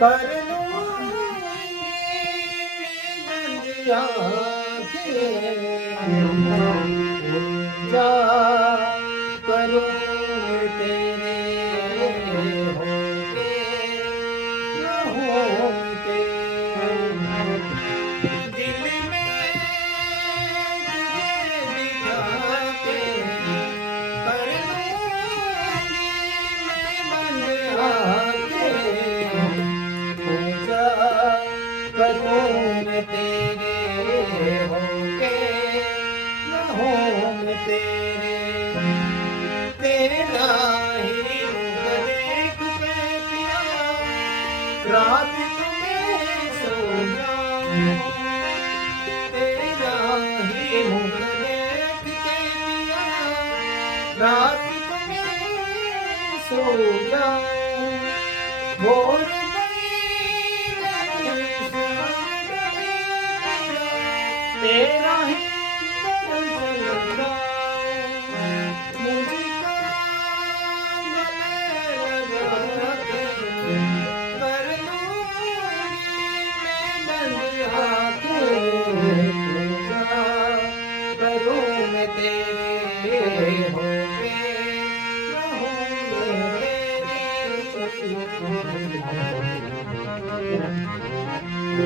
कर लूंगी बंद आँखें, पूजा करूं तेरे होके न होके, दिल में तुझे बिठा के कर लूंगी मैं बंद आँखें, पूजा करूं मैं तेरे होके न हों तेरे, तेरा ही रूप देख के पिया रात को मैं सो जाऊं, तेरा ही मुख देख के पिया रात को मैं सो जाऊं, भोर तेरा ही दर्शन लाऊं, मुझको गले लगा के कर लूंगी मैं बंद आँखें, पूजा करूं मैं तेरे हो